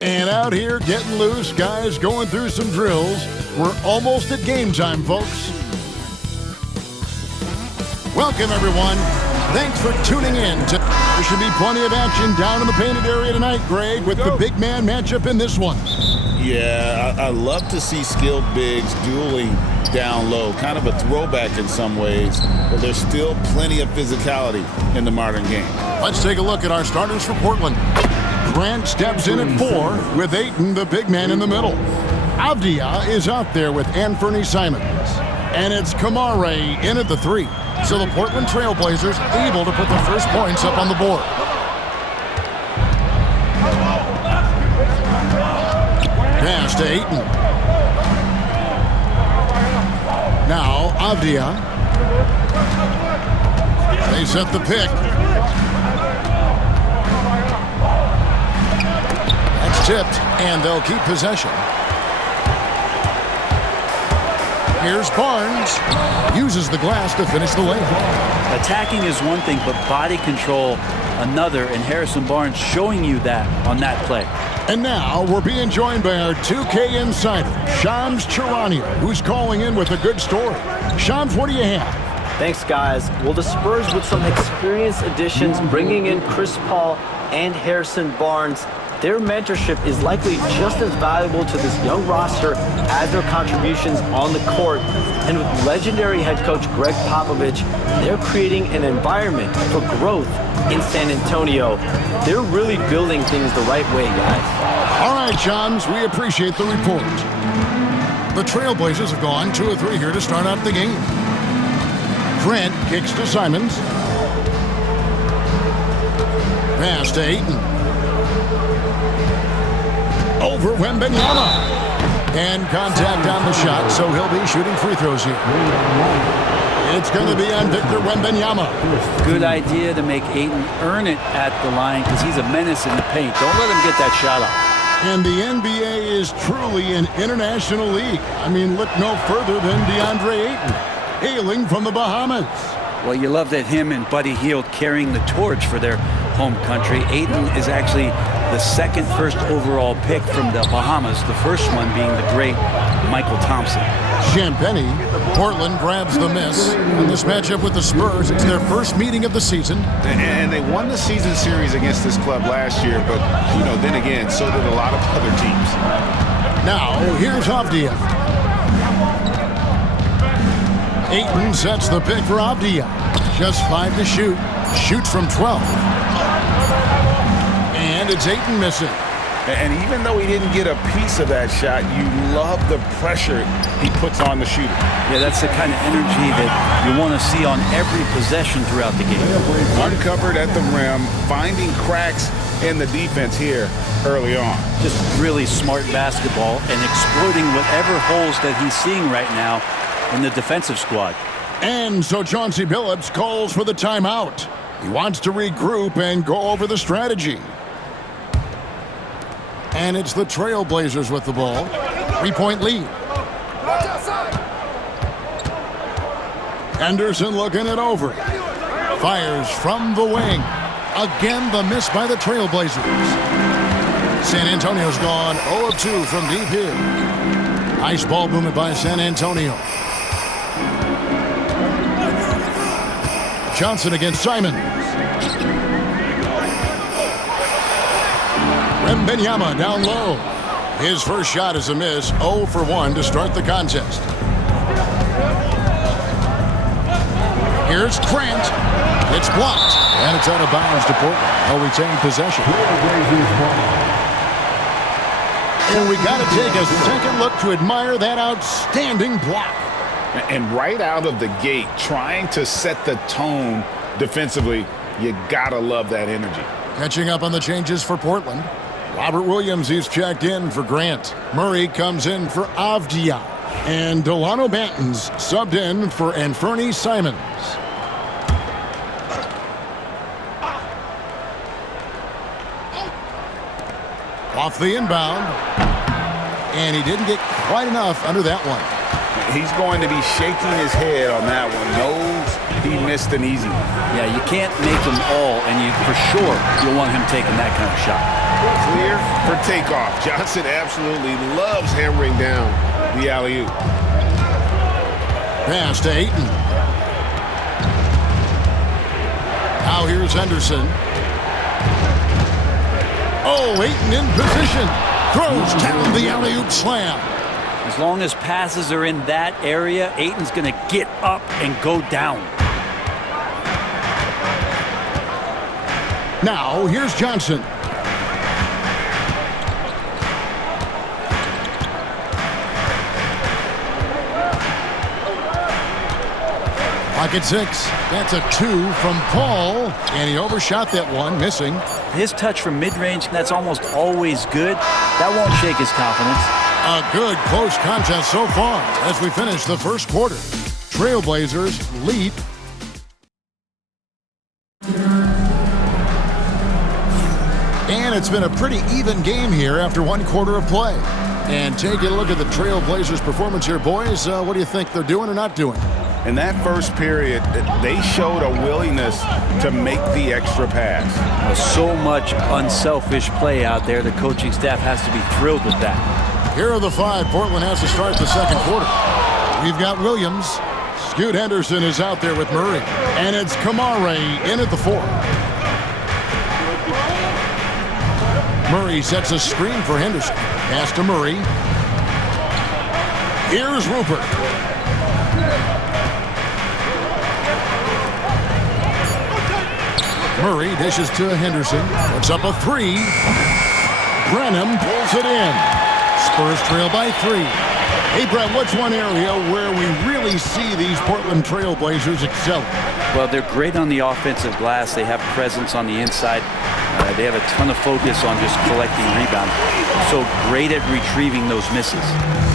And out here getting loose, guys going through some drills. We're almost at game time, folks. Welcome, everyone. Thanks for tuning in. There should be plenty of action down in the painted area tonight, Greg, with the big man matchup in this one. Yeah, I love to see skilled bigs dueling down low. Kind of a throwback in some ways, but there's still plenty of physicality in the modern game. Let's take a look at our starters for Portland. Grant steps in at 4 with Ayton, the big man, in the middle. Avdia is out there with Anthony Simons. And it's Kamare in at the 3. So the Portland Trailblazers able to put the first points up on the board. Pass to Ayton. Now Avdia. They set the pick. That's tipped, and they'll keep possession. Here's Barnes. Uses the glass to finish the layup. Attacking is one thing, but body control another, and Harrison Barnes showing you that on that play. And now we're being joined by our 2K insider, Shams Charania, who's calling in with a good story. Shams, what do you have? Thanks, guys. Well, the Spurs with some experienced additions, bringing in Chris Paul and Harrison Barnes. Their mentorship is likely just as valuable to this young roster as their contributions on the court. And with legendary head coach Greg Popovich, they're creating an environment for growth in San Antonio. They're really building things the right way, guys. All right, Shams, we appreciate the report. The Trailblazers have gone 2 of 3 here to start out the game. Grant kicks to Simons. Pass to Ayton. Over Wembanyama. And contact on the shot, so he'll be shooting free throws here. It's going to be on Victor Wembanyama. Good idea to make Ayton earn it at the line because he's a menace in the paint. Don't let him get that shot off. And the NBA is truly an international league. I mean, look no further than DeAndre Ayton, hailing from the Bahamas. Well, you love that him and Buddy Hield carrying the torch for their home country. Ayton is actually the second first overall pick from the Bahamas, the first one being the great Michael Thompson. Champagny, Portland grabs the miss. In this matchup with the Spurs, it's their first meeting of the season. And they won the season series against this club last year, but, you know, then again, so did a lot of other teams. Now, here's Avdia. Ayton sets the pick for Avdia. Just 5 to shoot. Shoots from 12. And it's Ayton missing. And even though he didn't get a piece of that shot, you love the pressure he puts on the shooter. Yeah, that's the kind of energy that you want to see on every possession throughout the game. Uncovered at the rim, finding cracks in the defense here early on. Just really smart basketball and exploiting whatever holes that he's seeing right now in the defensive squad. And so Chauncey Billups calls for the timeout. He wants to regroup and go over the strategy. And it's the Trailblazers with the ball. 3-point lead. Henderson looking it over. Fires from the wing. Again, the miss by the Trailblazers. San Antonio's gone 0 of 2 from deep here. Nice ball movement by San Antonio. Johnson against Simons. Wembanyama down low. His first shot is a miss. 0 for 1 to start the contest. Here's Grant. It's blocked. And it's out of bounds to Portland. They'll retain possession. And we got to take a second look to admire that outstanding block. And right out of the gate, trying to set the tone defensively, you gotta love that energy. Catching up on the changes for Portland. Robert Williams is checked in for Grant. Murray comes in for Avdia. And Delano Banton's subbed in for Anthony Simons. Off the inbound. And he didn't get quite enough under that one. He's going to be shaking his head on that one. Knows he missed an easy one. Yeah, you can't make them all, and for sure you'll want him taking that kind of shot. Clear for takeoff. Johnson absolutely loves hammering down the alley-oop. Pass to Ayton. Now here's Henderson. Oh, Ayton in position. Throws down the alley-oop slam. As long as passes are in that area, Ayton's going to get up and go down. Now here's Johnson. Pocket 6. That's a 2 from Paul, and he overshot that one, missing. His touch from mid-range, that's almost always good. That won't shake his confidence. A good close contest so far as we finish the first quarter. Trailblazers lead. And it's been a pretty even game here after one quarter of play. And taking a look at the Trailblazers' performance here, boys, what do you think they're doing or not doing? In that first period, they showed a willingness to make the extra pass. So much unselfish play out there. The coaching staff has to be thrilled with that. Here are the 5 Portland has to start the second quarter. We've got Williams. Scoot Henderson is out there with Murray. And it's Kamare in at the 4. Murray sets a screen for Henderson. Pass to Murray. Here's Rupert. Murray dishes to Henderson. Puts up a 3. Brenham pulls it in. Spurs trail by 3. Hey, Brett, what's one area where we really see these Portland Trailblazers excel? Well, they're great on the offensive glass. They have presence on the inside. They have a ton of focus on just collecting rebounds. So great at retrieving those misses.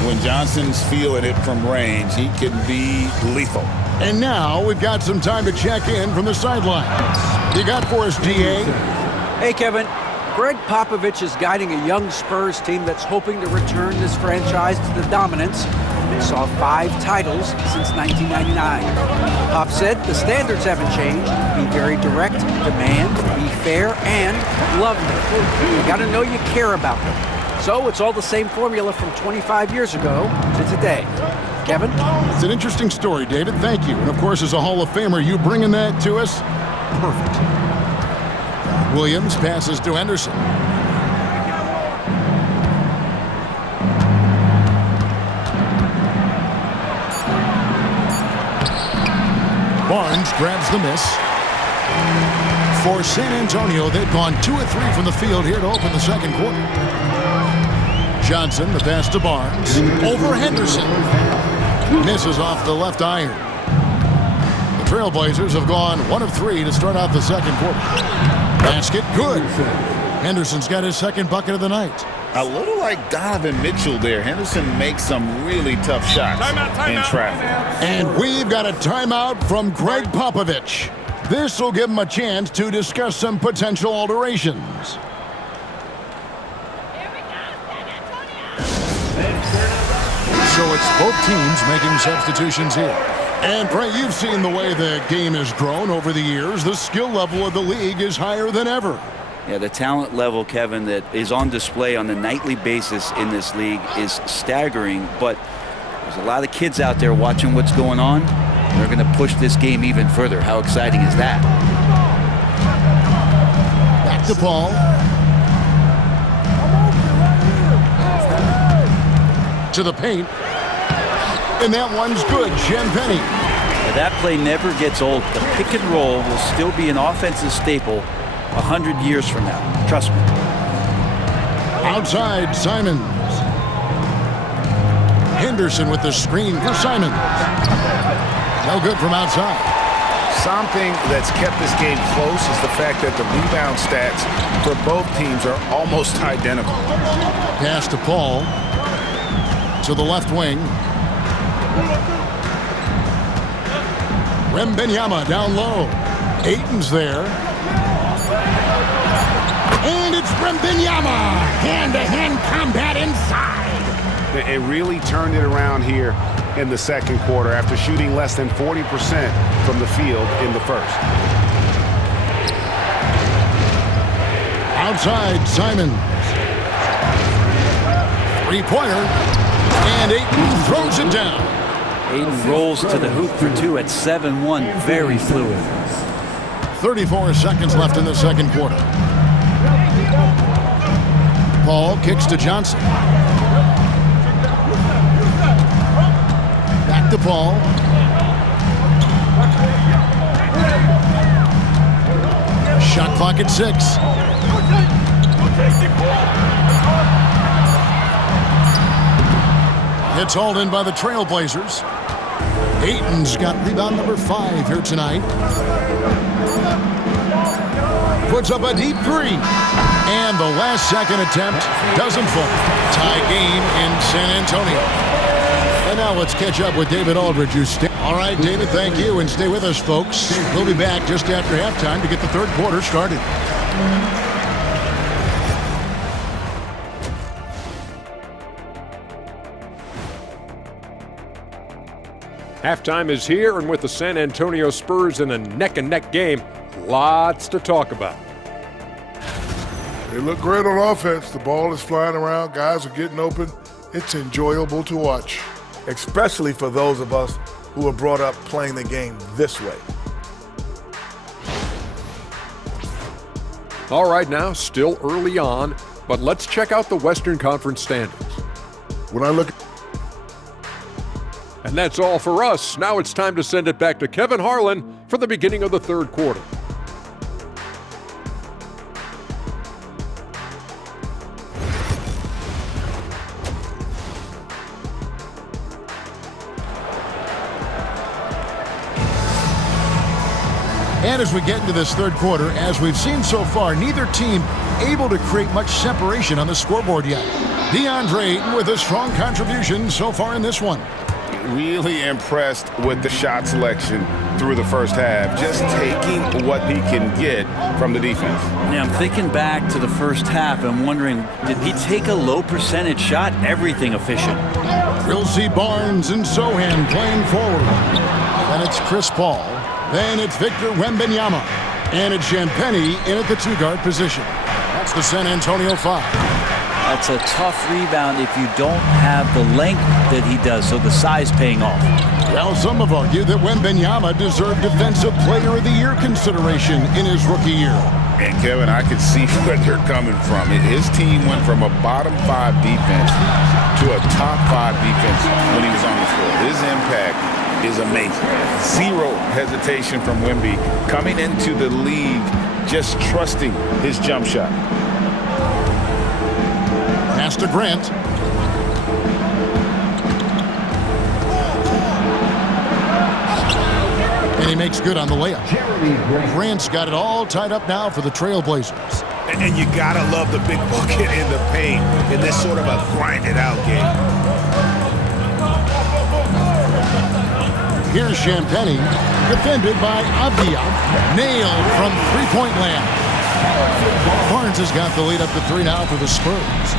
When Johnson's feeling it from range, he can be lethal. And now we've got some time to check in from the sidelines. You got for us, DA? Hey, Kevin. Greg Popovich is guiding a young Spurs team that's hoping to return this franchise to the dominance it saw 5 titles since 1999. Pop said the standards haven't changed. Be very direct, demand, be fair, and love them. You got to know you care about them. So it's all the same formula from 25 years ago to today. Kevin? It's an interesting story, David. Thank you. And, of course, as a Hall of Famer, you bringing that to us? Perfect. Williams passes to Henderson. Barnes grabs the miss. For San Antonio, they've gone 2 of 3 from the field here to open the second quarter. Johnson, the pass to Barnes. Over Henderson. Misses off the left iron. The Trailblazers have gone 1 of 3 to start out the second quarter. Basket good. Henderson's got his second bucket of the night. A little like Donovan Mitchell there. Henderson makes some really tough shots in traffic. And we've got a timeout from Greg Popovich. This will give him a chance to discuss some potential alterations. So it's both teams making substitutions here. And, Brent, you've seen the way the game has grown over the years. The skill level of the league is higher than ever. Yeah, the talent level, Kevin, that is on display on a nightly basis in this league is staggering. But there's a lot of kids out there watching what's going on. They're going to push this game even further. How exciting is that? Back to Paul. To the paint. And that one's good. Champagny. Yeah, that play never gets old. The pick and roll will still be an offensive staple 100 years from now. Trust me. Outside, Simons. Henderson with the screen for Simons. No good from outside. Something that's kept this game close is the fact that the rebound stats for both teams are almost identical. Pass to Paul. To the left wing. Wembanyama down low. Ayton's there. And it's Wembanyama. Hand-to-hand combat inside. It really turned it around here in the second quarter after shooting less than 40% from the field in the first. Outside, Simons. Three-pointer. And Ayton throws it down. Ayton rolls to the hoop for two at 7-1. Very fluid. 34 seconds left in the second quarter. Paul kicks to Johnson. Back to Paul. Shot clock at 6. It's hauled in by the Trailblazers. Ayton's got rebound number 5 here tonight. Puts up a deep three. And the last second attempt doesn't fall. Tie game in San Antonio. And now let's catch up with David Aldridge. All right, David, thank you. And stay with us, folks. We'll be back just after halftime to get the third quarter started. Halftime is here, and with the San Antonio Spurs in a neck-and-neck game, lots to talk about. They look great on offense. The ball is flying around. Guys are getting open. It's enjoyable to watch. Especially for those of us who are brought up playing the game this way. All right, now, still early on, but let's check out the Western Conference standings. When I look And that's all for us. Now it's time to send it back to Kevin Harlan for the beginning of the third quarter. And as we get into this third quarter, as we've seen so far, neither team able to create much separation on the scoreboard yet. DeAndre Ayton with a strong contribution so far in this one. Really impressed with the shot selection through the first half, just taking what he can get from the defense. Yeah, I'm thinking back to the first half and wondering, did he take a low percentage shot? Everything efficient. We'll see Barnes and Sohan playing forward. Then it's Chris Paul. Then it's Victor Wembanyama. And it's Champagnie in at the two-guard position. That's the San Antonio 5. That's a tough rebound if you don't have the length that he does, so the size paying off. Well, some have argued that Wembanyama deserved Defensive Player of the Year consideration in his rookie year. And Kevin, I could see where they're coming from. His team went from a bottom 5 defense to a top 5 defense when he was on the floor. His impact is amazing. Zero hesitation from Wemby coming into the league, just trusting his jump shot. Pass to Grant. And he makes good on the layup. Grant's got it all tied up now for the Trailblazers. And you gotta love the big bucket in the paint in this sort of a grinded-out game. Here's Champagnie, defended by Avdia. Nailed from three-point land. Barnes has got the lead up to 3 now for the Spurs.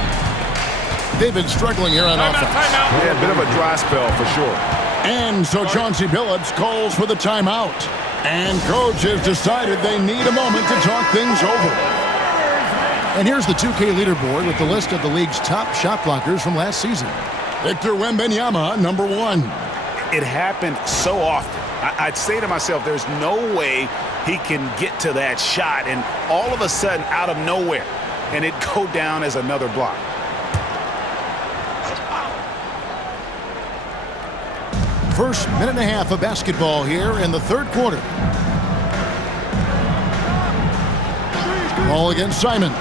They've been struggling here on offense. Yeah, a bit of a dry spell for sure. And so Chauncey Billups calls for the timeout. And coach has decided they need a moment to talk things over. And here's the 2K leaderboard with the list of the league's top shot blockers from last season. Victor Wembanyama, number 1. It happened so often. I'd say to myself, there's no way he can get to that shot, and all of a sudden, out of nowhere, and it go down as another block. First minute and a half of basketball here in the third quarter. Ball against Simon.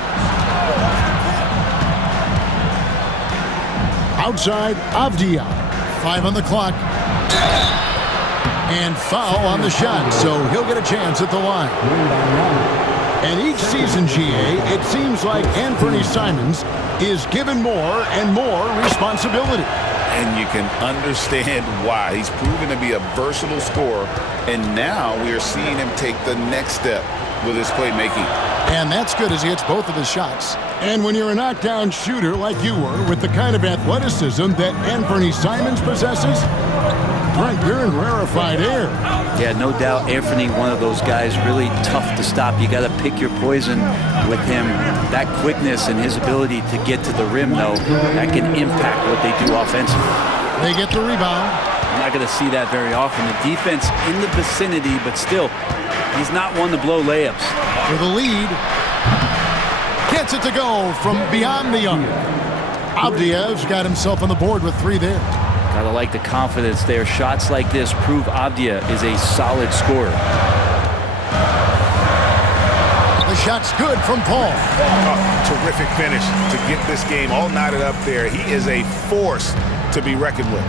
Outside, Avdia. 5 on the clock. And foul on the shot, so he'll get a chance at the line. And each season, GA, it seems like Anthony Simons is given more and more responsibility. And you can understand why. He's proven to be a versatile scorer, and now we are seeing him take the next step with his playmaking. And that's good as he hits both of his shots. And when you're a knockdown shooter like you were, with the kind of athleticism that Anthony Simons possesses, Brent, you're in rarefied air. Yeah, no doubt Anthony, one of those guys really tough to stop. You got to pick your poison with him. That quickness and his ability to get to the rim, though, that can impact what they do offensively. They get the rebound. I'm not going to see that very often. The defense in the vicinity, but still, he's not one to blow layups. For the lead. Gets it to go from beyond the arc. Avdiev's got himself on the board with 3 there. Gotta like the confidence there. Shots like this prove Avdia is a solid scorer. The shot's good from Paul. Terrific finish to get this game all knotted up there. He is a force to be reckoned with.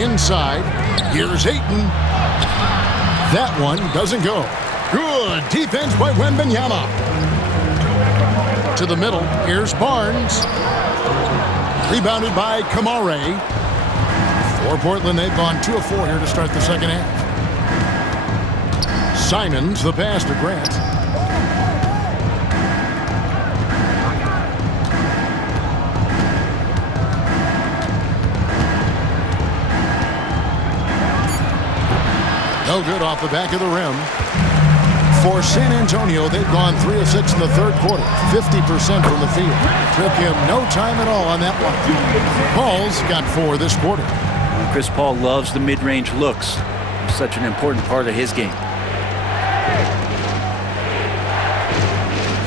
Inside, here's Ayton. That one doesn't go. Good defense by Wembanyama. To the middle, here's Barnes. Rebounded by Kamare. For Portland, they've gone 2 of 4 here to start the second half. Simons, the pass to Grant. No good off the back of the rim. For San Antonio, they've gone 3 of 6 in the third quarter, 50% from the field. Took him no time at all on that one. Paul's got 4 this quarter. Chris Paul loves the mid-range looks. Such an important part of his game.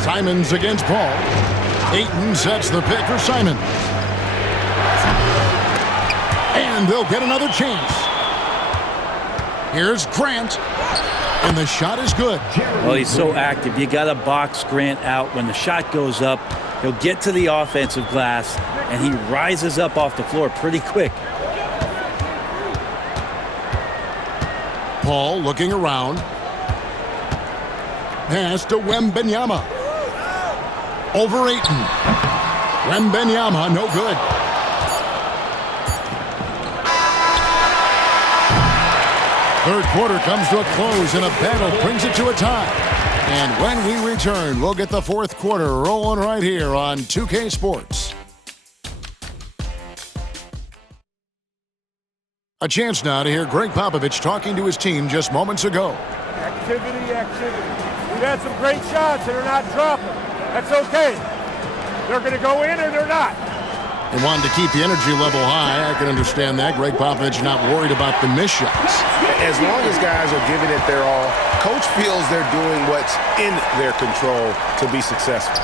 Simons against Paul. Ayton sets the pick for Simons. And they'll get another chance. Here's Grant. And the shot is good. Well, he's so active. You got to box Grant out. When the shot goes up, he'll get to the offensive glass, and he rises up off the floor pretty quick. Paul looking around. Pass to Wembanyama. Over Ayton. Wembanyama, no good. Third quarter comes to a close, and a battle brings it to a tie. And when we return, we'll get the fourth quarter rolling right here on 2K Sports. A chance now to hear Greg Popovich talking to his team just moments ago. Activity, activity. We've had some great shots that are not dropping. That's okay. They're going to go in or they're not. They wanted to keep the energy level high. I can understand that. Greg Popovich not worried about the missed shots. As long as guys are giving it their all, coach feels they're doing what's in their control to be successful.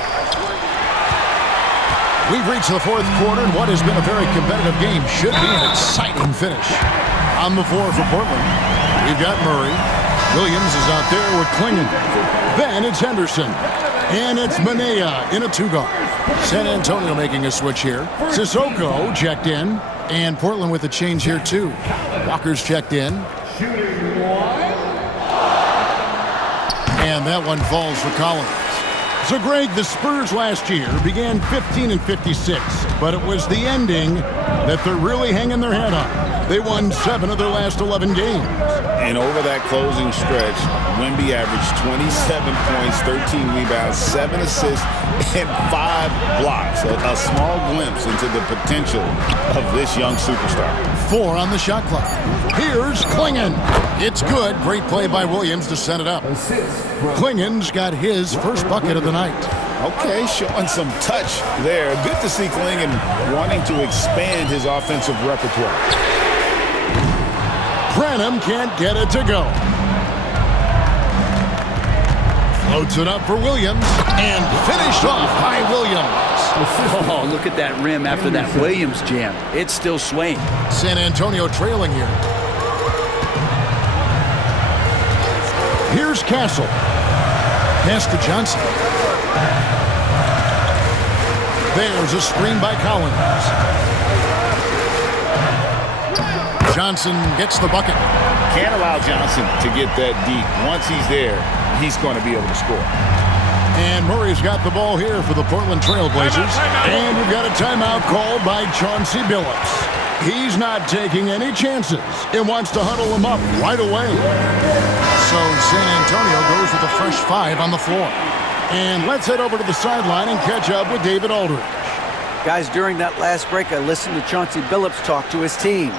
We've reached the fourth quarter, and what has been a very competitive game should be an exciting finish. On the floor for Portland, we've got Murray. Williams is out there with Klingon. Then it's Henderson. And it's Manea in a 2-guard. San Antonio making a switch here. Sissoko checked in. And Portland with a change here, too. Walker's checked in. And that one falls for Collins. So, Greg, the Spurs last year began 15-56, but it was the ending that they're really hanging their head on. They won 7 of their last 11 games. And over that closing stretch, Wemby averaged 27 points, 13 rebounds, 7 assists, and 5 blocks. A small glimpse into the potential of this young superstar. 4 on the shot clock. Here's Klingon. It's good. Great play by Williams to set it up. Klingon's got his first bucket of the night. Okay, showing some touch there. Good to see Klingon wanting to expand his offensive repertoire. Branham can't get it to go. Floats it up for Williams, and finished off by Williams. Oh, look at that rim after that Williams jam. It's still swaying. San Antonio trailing here. Here's Castle. Pass to Johnson. There's a screen by Collins. Johnson gets the bucket. Can't allow Johnson to get that deep. Once he's there, he's going to be able to score. And Murray's got the ball here for the Portland Trailblazers. And we've got a timeout called by Chauncey Billups. He's not taking any chances and wants to huddle them up right away. So San Antonio goes with a fresh 5 on the floor. And let's head over to the sideline and catch up with David Aldridge. Guys, during that last break, I listened to Chauncey Billups talk to his team.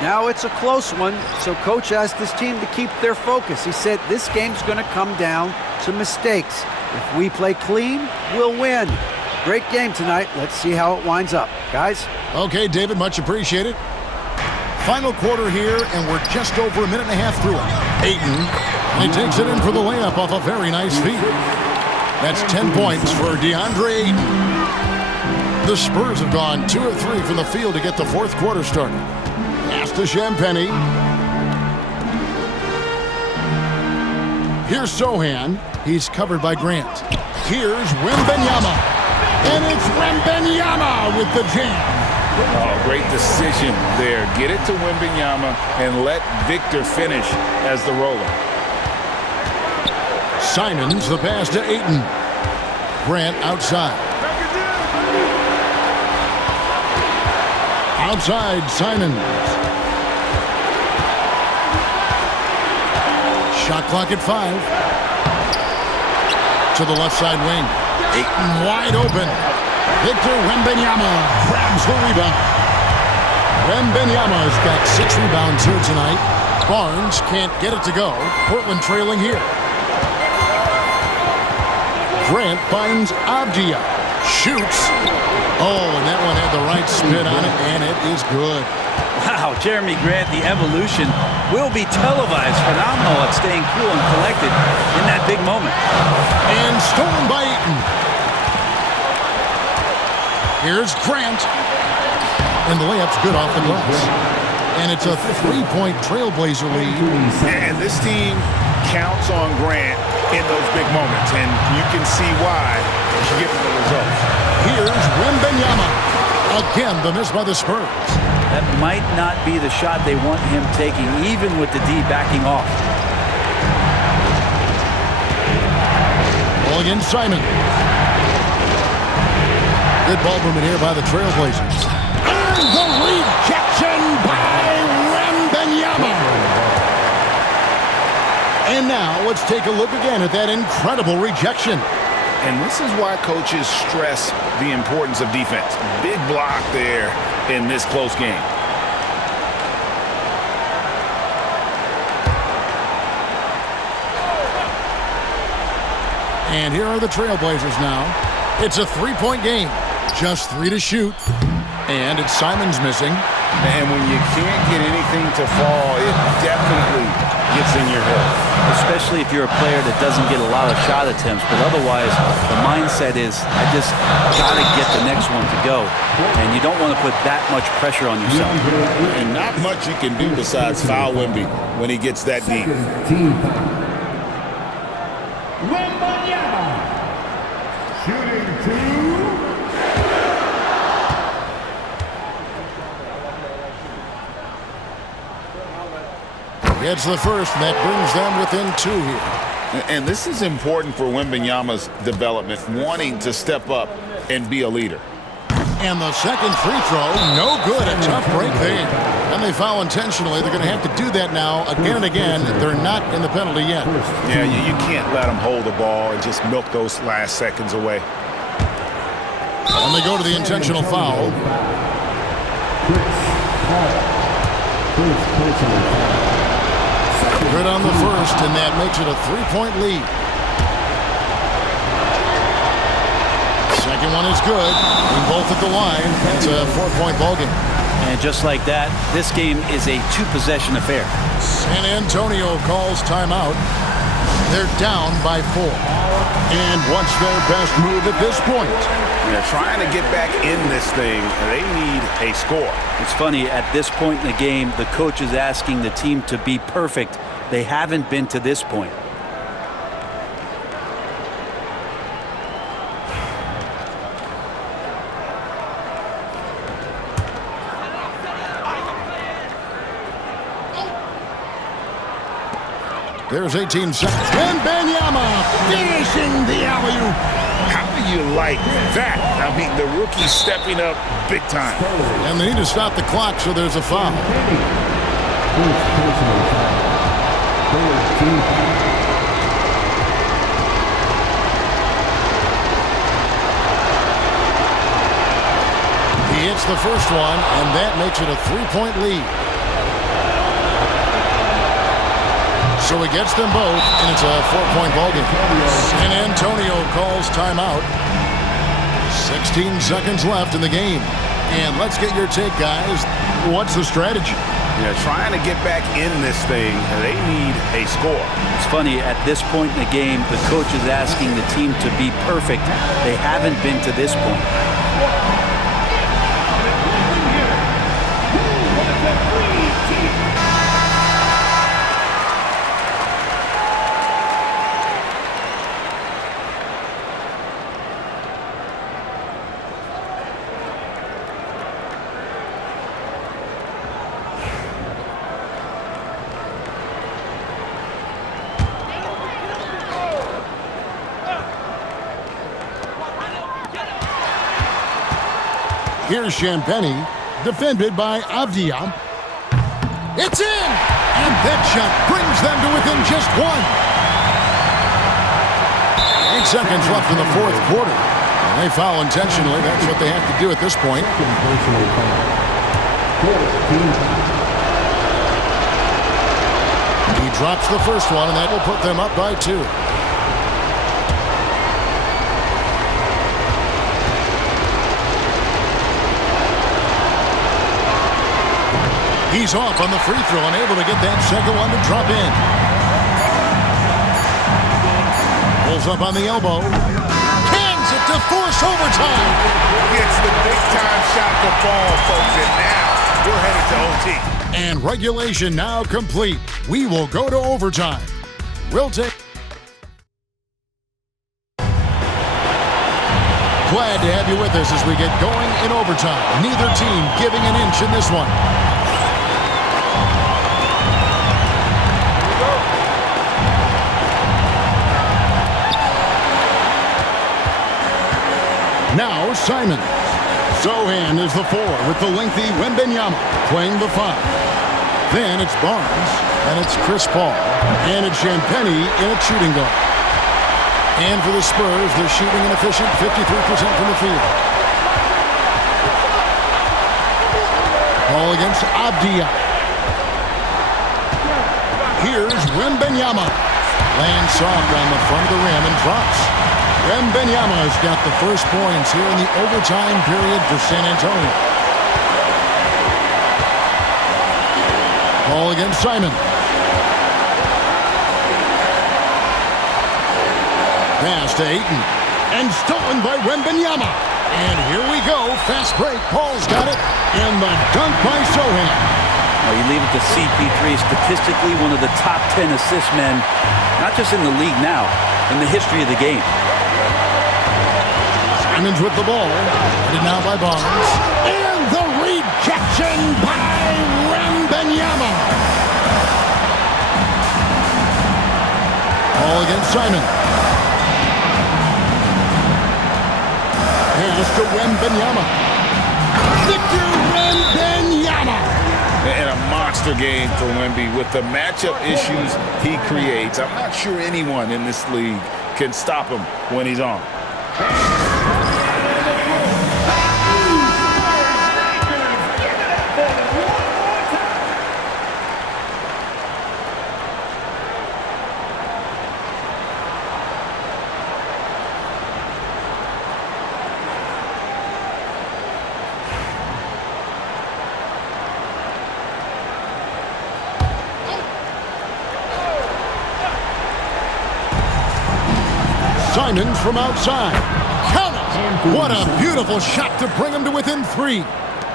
Now it's a close one, so Coach asked his team to keep their focus. He said this game's going to come down to mistakes. If we play clean, we'll win. Great game tonight. Let's see how it winds up. Guys? Okay, David, much appreciated. Final quarter here, and we're just over a minute and a half through it. Ayton, he takes it in for the layup off a very nice feed. That's 10 points for DeAndre Ayton. The Spurs have gone 2 of 3 from the field to get the fourth quarter started. Pass to Champagny. Here's Sohan. He's covered by Grant. Here's Wembanyama. And it's Wembanyama with the jam. Oh, great decision there. Get it to Wembanyama and let Victor finish as the roller. Simons the pass to Ayton. Grant outside. Outside, Simons. Shot clock at 5. To the left side wing. Ayton wide open. Victor Wembanyama grabs the rebound. Wembanyama's got 6 rebounds here tonight. Barnes can't get it to go. Portland trailing here. Grant finds Avdia. Shoots. Oh, and that one had the right spin on it, and it is good. Wow, Jeremy Grant, the evolution will be televised. Phenomenal at staying cool and collected in that big moment. And stolen by Ayton. Here's Grant. And the layup's good off the glass. And it's a 3-point Trailblazer lead. And this team counts on Grant in those big moments, and you can see why he's getting the results. Here's Wembanyama. Again, the miss by the Spurs. That might not be the shot they want him taking, even with the D backing off. Ball against Simon. Good ball movement here by the Trailblazers. And the rejection by Wembanyama. And now let's take a look again at that incredible rejection. And this is why coaches stress the importance of defense. Big block there in this close game. And here are the Trailblazers now. It's a 3-point game. Just 3 to shoot. And it's Simons missing. And when you can't get anything to fall, it definitely gets in your head. Especially if you're a player that doesn't get a lot of shot attempts, but otherwise the mindset is, I just got to get the next one to go. And you don't want to put that much pressure on yourself. And not much you can do besides foul Wemby when he gets that deep. Shooting 2. Gets the first, and that brings them within 2 here. And this is important for Wembanyama's development, wanting to step up and be a leader. And the second free throw, no good. A tough break there. And they foul intentionally. They're going to have to do that now again and again. They're not in the penalty yet. Yeah, you can't let them hold the ball and just milk those last seconds away. And they go to the intentional foul. Good on the first, and that makes it a 3-point lead. Second one is good. Being both at the line, it's a 4-point ballgame. And just like that, this game is a 2-possession affair. San Antonio calls timeout. They're down by 4. And what's their best move at this point? They're trying to get back in this thing. They need a score. It's funny, at this point in the game, the coach is asking the team to be perfect. They haven't been to this point. There's 18 seconds. Wembanyama finishing the alley-oop. How do you like that? I mean, the rookie stepping up big time. And they need to stop the clock, so there's a foul. He hits the first one, and that makes it a 3-point lead. So he gets them both, and it's a 4-point ballgame. San Antonio calls timeout. 16 seconds left in the game. And let's get your take, guys. What's the strategy? Yeah, trying to get back in this thing, they need a score. It's funny, at this point in the game, the coach is asking the team to be perfect. They haven't been to this point. Here's Champagny, defended by Avdia. It's in! And that shot brings them to within just one. 8 seconds left in the fourth quarter. And they foul intentionally. That's what they have to do at this point. He drops the first one, and that will put them up by 2. He's off on the free throw, unable to get that second one to drop in. Pulls up on the elbow. Cans it to force overtime. Gets the big-time shot to fall, folks, and now we're headed to OT. And regulation now complete. We will go to overtime. We'll take... Glad to have you with us as we get going in overtime. Neither team giving an inch in this one. Now Simon. Sohan is the 4 with the lengthy Wembanyama playing the 5. Then it's Barnes, and it's Chris Paul, and it's Champagny in a shooting guard. And for the Spurs, they're shooting an efficient 53% from the field. Ball against Avdia. Here's Wembanyama. Lands soft on the front of the rim and drops. Wembanyama's got the first points here in the overtime period for San Antonio. Ball against Simon. Pass to Ayton. And stolen by Wembanyama. And here we go. Fast break. Paul's got it. And the dunk by Sohan. Well, you leave it to CP3, statistically one of the top 10 assist men, not just in the league now, in the history of the game. Simon's with the ball. Headed now by Barnes. And the rejection by Wembanyama. Ball against Simon. Pass to Wembanyama. Victor Wembanyama. And a monster game for Wemby with the matchup issues he creates. I'm not sure anyone in this league can stop him when he's on. Simon from outside. Count it! What a beautiful shot to bring him to within 3.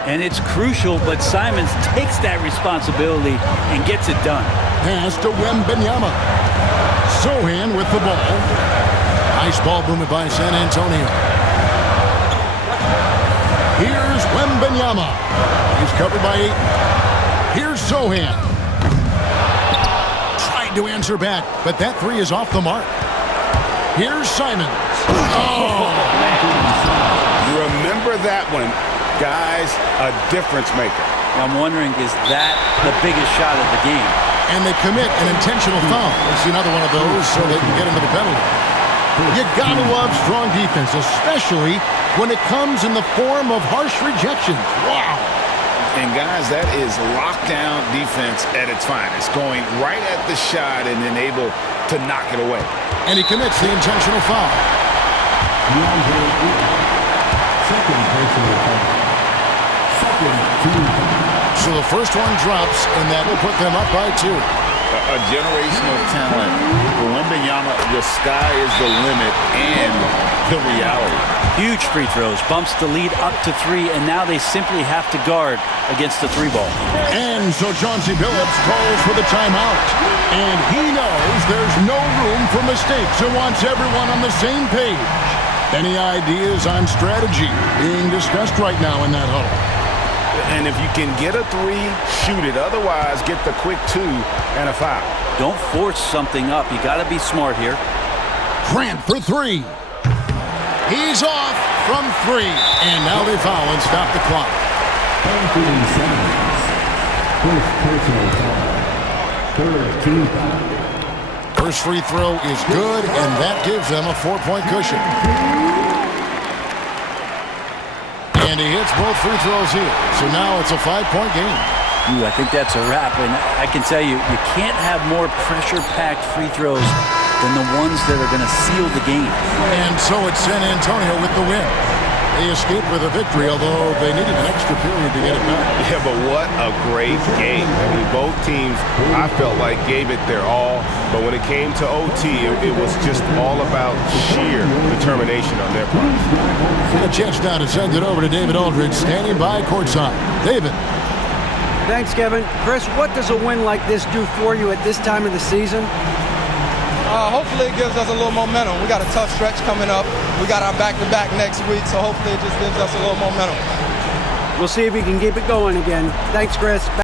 And it's crucial, but Simons takes that responsibility and gets it done. Pass to Wembanyama. Sohan with the ball. Nice ball movement by San Antonio. Here's Wembanyama. He's covered by 8. Here's Sohan. Tried to answer back, but that three is off the mark. Here's Simons. Oh! You remember that one, guys, a difference maker. I'm wondering, is that the biggest shot of the game? And they commit an intentional foul. We'll see another one of those so they can get into the penalty. You gotta love strong defense, especially when it comes in the form of harsh rejections. Wow. And guys, that is lockdown defense at its finest, going right at the shot and then able to knock it away. And he commits the intentional foul. Second personal foul. Second team foul. So the first one drops, and that will put them up by 2. A generational talent. Wembanyama, the sky is the limit and the reality. Huge free throws, bumps the lead up to 3, and now they simply have to guard against the 3 ball. And so Chauncey Billups calls for the timeout. And he knows there's no room for mistakes and wants everyone on the same page. Any ideas on strategy being discussed right now in that huddle? And if you can get a 3, shoot it. Otherwise, get the quick 2 and a foul. Don't force something up. You got to be smart here. Grant for 3. He's off from 3. And now they foul and stop the clock. Anthony Simons. First personal foul. Third team foul. First free throw is good, and that gives them a 4-point cushion. And he hits both free throws here. So now it's a 5-point game. Ooh, I think that's a wrap. And I can tell you, you can't have more pressure-packed free throws than the ones that are going to seal the game. And so it's San Antonio with the win. They escaped with a victory, although they needed an extra period to get it back. Yeah, but what a great game. I mean, both teams, I felt like, gave it their all. But when it came to OT, it was just all about sheer determination on their part. A chance now to send it over to David Aldridge, standing by courtside. David. Thanks, Kevin. Chris, what does a win like this do for you at this time of the season? Hopefully it gives us a little momentum. We got a tough stretch coming up. We got our back-to-back next week, so hopefully it just gives us a little momentum. We'll see if we can keep it going again. Thanks, Chris.